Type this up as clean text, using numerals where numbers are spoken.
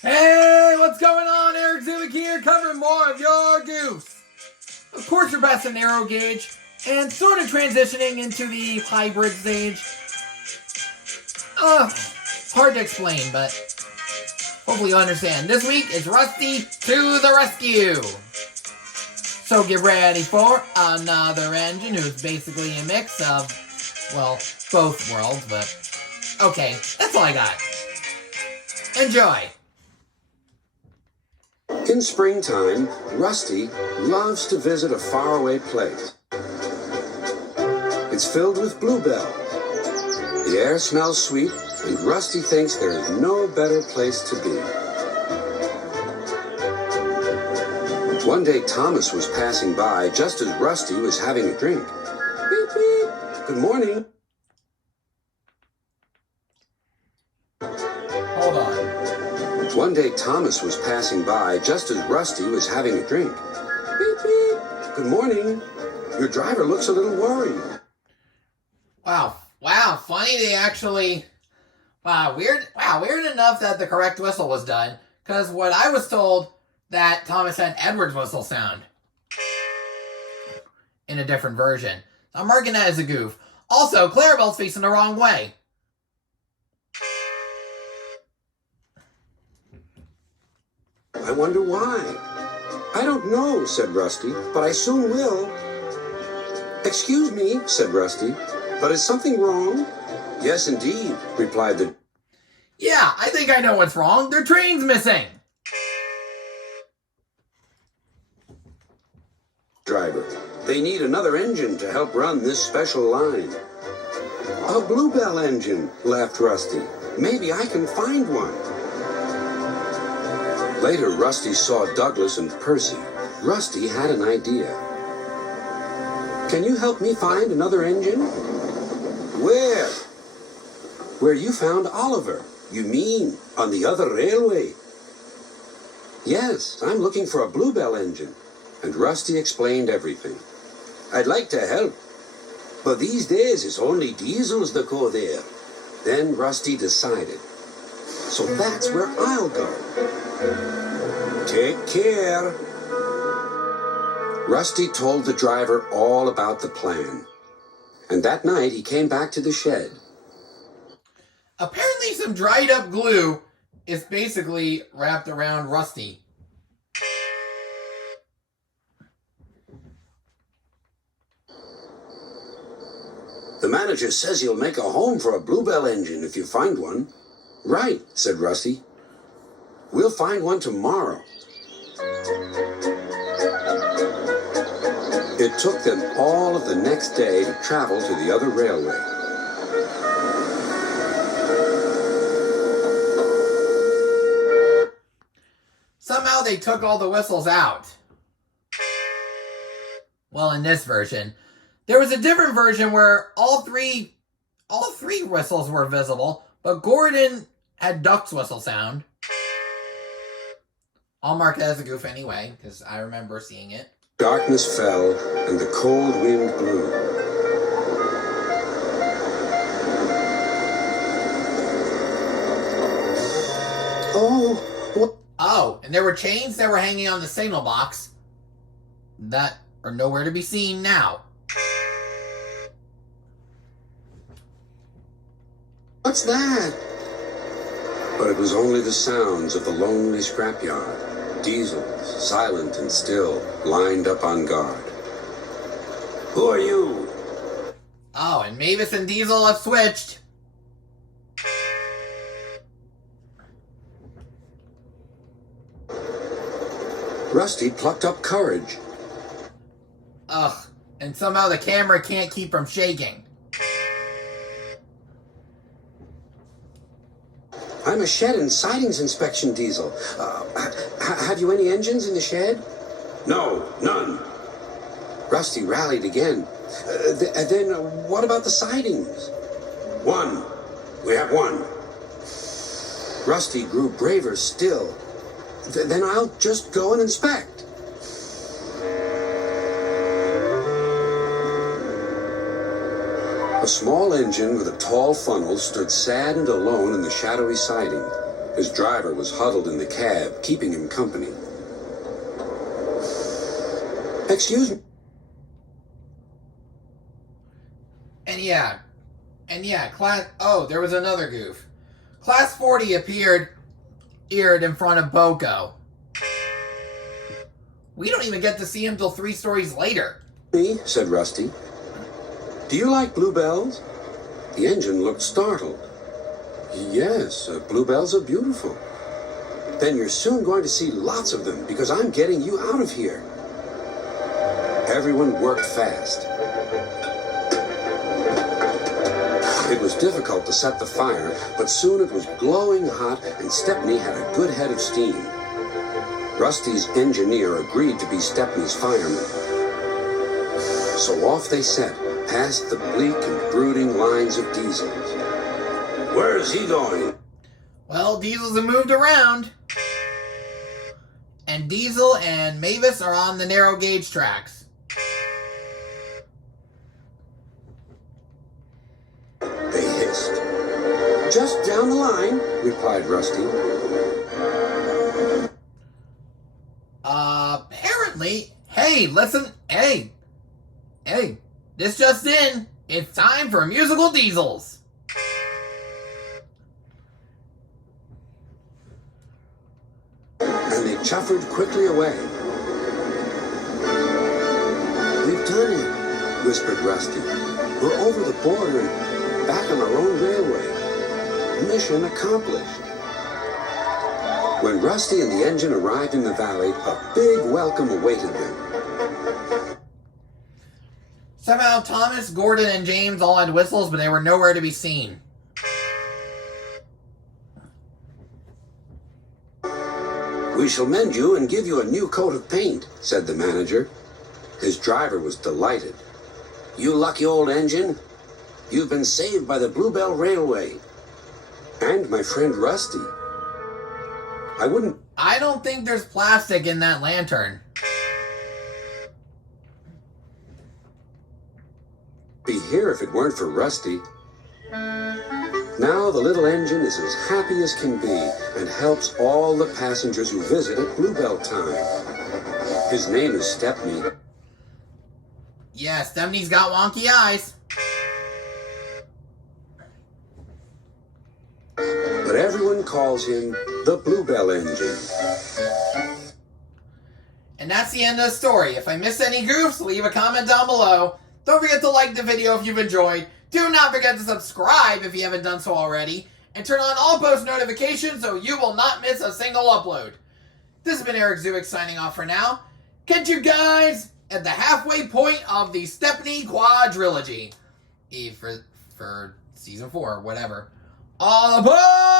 Hey, what's going on? Eric Zubik here, covering more of your Goofs. Of course, your best in narrow gauge, and sort of transitioning into the hybrid stage. Hard to explain, but hopefully you understand. This week is Rusty to the rescue. So get ready for another engine who's basically a mix of, well, both worlds, but okay, that's all I got. Enjoy. In springtime, Rusty loves to visit a faraway place. It's filled with bluebells. The air smells sweet, and Rusty thinks there is no better place to be. One day, Thomas was passing by just as Rusty was having a drink. Beep, beep. Good morning. Hold on. One day, Thomas was passing by just as Rusty was having a drink. Beep, beep. Good morning. Your driver looks a little worried. Wow, funny they actually... weird enough that the correct whistle was done, because what I was told that Thomas had Edward's whistle sound in a different version. So I'm marking that as a goof. Also, Clarabelle's facing the wrong way. I wonder why. I don't know, said Rusty, but I soon will. Excuse me, said Rusty, but is something wrong? Yes, indeed, replied the... Yeah, I think I know what's wrong. Their train's missing. driver. They need another engine to help run this special line. A bluebell engine, laughed Rusty. Maybe I can find one. Later, Rusty saw Douglas and Percy. Rusty had an idea. Can you help me find another engine? Where? Where you found Oliver. You mean on the other railway? Yes, I'm looking for a bluebell engine. And Rusty explained everything. I'd like to help, but these days it's only diesels that go there. Then Rusty decided. So that's where I'll go. Take care. Rusty told the driver all about the plan. And that night he came back to the shed. Apparently some dried up glue is basically wrapped around Rusty. The manager says he'll make a home for a bluebell engine if you find one. Right, said Rusty. We'll find one tomorrow. It took them all of the next day to travel to the other railway. Somehow they took all the whistles out. Well, in this version. There was a different version where all three whistles were visible, but Gordon had Duck's whistle sound. I'll mark it as a goof anyway, because I remember seeing it. Darkness fell, and the cold wind blew. Oh, what? Oh, and there were chains that were hanging on the signal box that are nowhere to be seen now. What's that? But it was only the sounds of the lonely scrapyard. Diesels, silent and still, lined up on guard. Who are you? Oh, and Mavis and Diesel have switched. Rusty plucked up courage. Ugh, and somehow the camera can't keep from shaking. I'm a shed and sidings inspection diesel. Have you any engines in the shed? No, none. Rusty rallied again. Then what about the sidings? One. We have one. Rusty grew braver still. Then I'll just go and inspect. A small engine with a tall funnel stood sad and alone in the shadowy siding, His driver was huddled in the cab, keeping him company. Excuse me. And yeah, there was another goof. Class 40 appeared in front of Boko. We don't even get to see him till 3 stories later. Me, said Rusty. Do you like bluebells? The engine looked startled. Yes, bluebells are beautiful. Then you're soon going to see lots of them because I'm getting you out of here. Everyone worked fast. It was difficult to set the fire, but soon it was glowing hot and Stepney had a good head of steam. Rusty's engineer agreed to be Stepney's fireman. So off they set, past the bleak and brooding lines of diesels. Where is he going? Well, Diesels have moved around. And Diesel and Mavis are on the narrow gauge tracks. They hissed. Just down the line, replied Rusty. Apparently, hey, listen, hey, this just in, it's time for musical Diesels. And they chuffered quickly away. We've done it, whispered Rusty. We're over the border and back on our own railway. Mission accomplished. When Rusty and the engine arrived in the valley, a big welcome awaited them. Somehow Thomas, Gordon, and James all had whistles, but they were nowhere to be seen. We shall mend you and give you a new coat of paint, said the manager. His driver was delighted. You lucky old engine. You've been saved by the Bluebell Railway. And my friend Rusty. I don't think there's plastic in that lantern. Be here if it weren't for Rusty. Now the little engine is as happy as can be and helps all the passengers who visit at Bluebell time. His name is Stepney. Yeah, Stepney's got wonky eyes. But everyone calls him the Bluebell engine. And that's the end of the story. If I missed any goofs, leave a comment down below. Don't forget to like the video if you've enjoyed. Do not forget to subscribe if you haven't done so already. And turn on all post notifications so you will not miss a single upload. This has been Eric Zuick signing off for now. Catch you guys at the halfway point of the Stepney Quadrilogy. For season 4, whatever. All aboard!